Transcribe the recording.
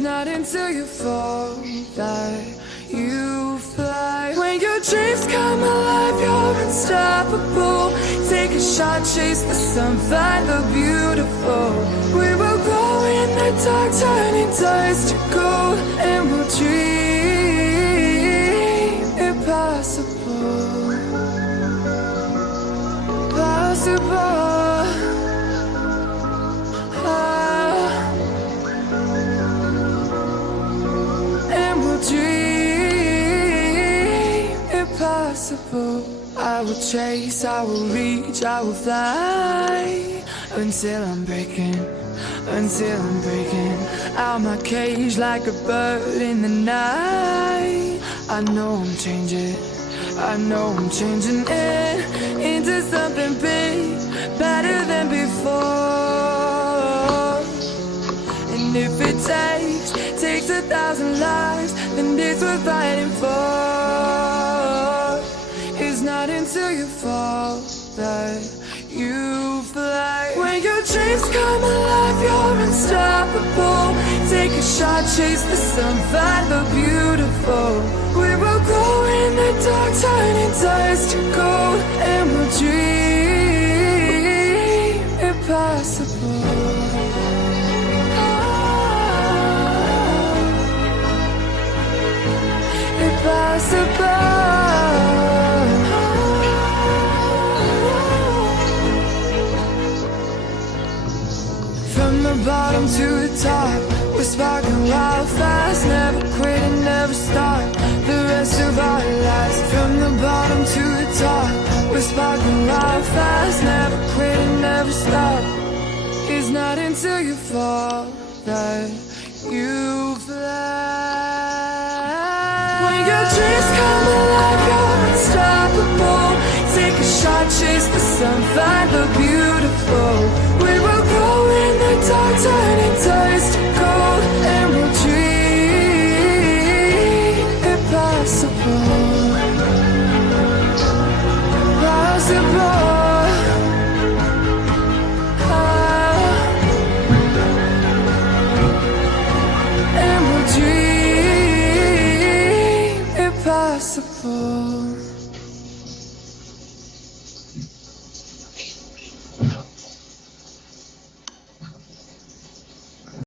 not until you fall that you fly. When your dreams come alive, you're unstoppable. Take a shot, chase the sun, find the beautiful. We will glow in the dark, turning dust to gold, and we'll dream impossible. Possible. I will chase, I will reach, I will fly until I'm breaking out my cage like a bird in the night. I know I'm changing it into something big, better than before. And if it takes 1,000 lives, then it's worth fighting for. It's not until you fall that you fly. When your dreams come alive, you're unstoppable. Take a shot, chase the sun, find the beautiful. We will go in the dark, turning dust to gold, and we'll dream impossible. Impossible. From the bottom to the top, we're sparking wild fast. Never quit and never stop the rest of our lives. From the bottom to the top, we're sparking wild fast. Never quit and never stop. It's not until you fall that you fly. When your dreams come alive, you're unstoppable. Take a shot, chase the sun, find the beautiful. We will grow in the dark, turning dust to gold, and we'll dream impossible. Possible. And we'll dream impossible.